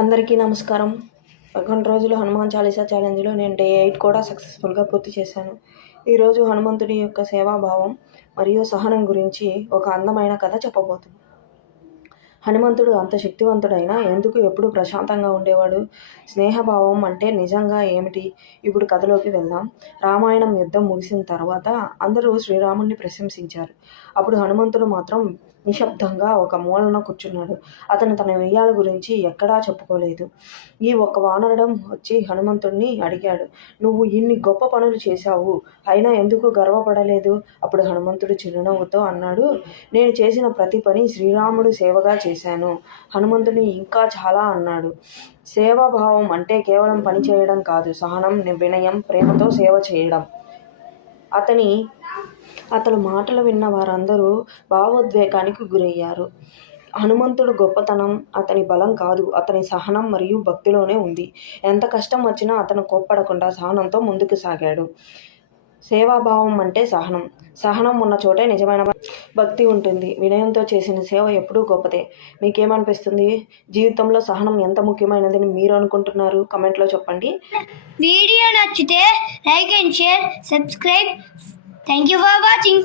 అందరికీ నమస్కారం. 11 రోజులు హనుమాన్ చాలీసా ఛాలెంజ్లో నేను డే 8 కూడా సక్సెస్ఫుల్గా పూర్తి చేశాను. ఈరోజు హనుమంతుడి యొక్క సేవాభావం మరియు సహనం గురించి ఒక అందమైన కథ చెప్పబోతున్నాను. హనుమంతుడు అంత శక్తివంతుడైనా ఎందుకు ఎప్పుడు ప్రశాంతంగా ఉండేవాడు? స్నేహభావం అంటే నిజంగా ఏమిటి? ఇప్పుడు కథలోకి వెళ్దాం. రామాయణం యుద్ధం ముగిసిన తర్వాత అందరూ శ్రీరాముడిని ప్రశంసించారు. అప్పుడు హనుమంతుడు మాత్రం నిశ్శబ్దంగా ఒక మూలన కూర్చున్నాడు. అతను తన విజయాల గురించి ఎక్కడా చెప్పుకోలేదు. ఈ ఒక్క వానరుడు వచ్చి హనుమంతుడిని అడిగాడు, నువ్వు ఇన్ని గొప్ప పనులు చేశావు, అయినా ఎందుకు గర్వపడలేదు? అప్పుడు హనుమంతుడు చిరునవ్వుతో అన్నాడు, నేను చేసిన ప్రతి పని శ్రీరాముడు సేవగా చేశాను. హనుమంతుడు ఇంకా చాలా అన్నాడు. సేవాభావం అంటే కేవలం పని చేయడం కాదు, సహనం, వినయం, ప్రేమతో సేవ చేయడం. అతని మాటలు విన్న వారందరూ భావోద్వేగానికి గురయ్యారు. హనుమంతుడు గొప్పతనం అతని బలం కాదు, అతని సహనం మరియు భక్తిలోనే ఉంది. ఎంత కష్టం వచ్చినా అతను కోప్పడకుండా సహనంతో ముందుకు సాగాడు. సేవాభావం అంటే సహనం. సహనం ఉన్న చోటే నిజమైన భక్తి ఉంటుంది. వినయంతో చేసిన సేవ ఎప్పుడూ గొప్పదే. మీకేమనిపిస్తుంది? జీవితంలో సహనం ఎంత ముఖ్యమైనదని మీరు అనుకుంటున్నారు? కమెంట్లో చెప్పండి. వీడియో నచ్చితే like and share, subscribe. Thank you for watching.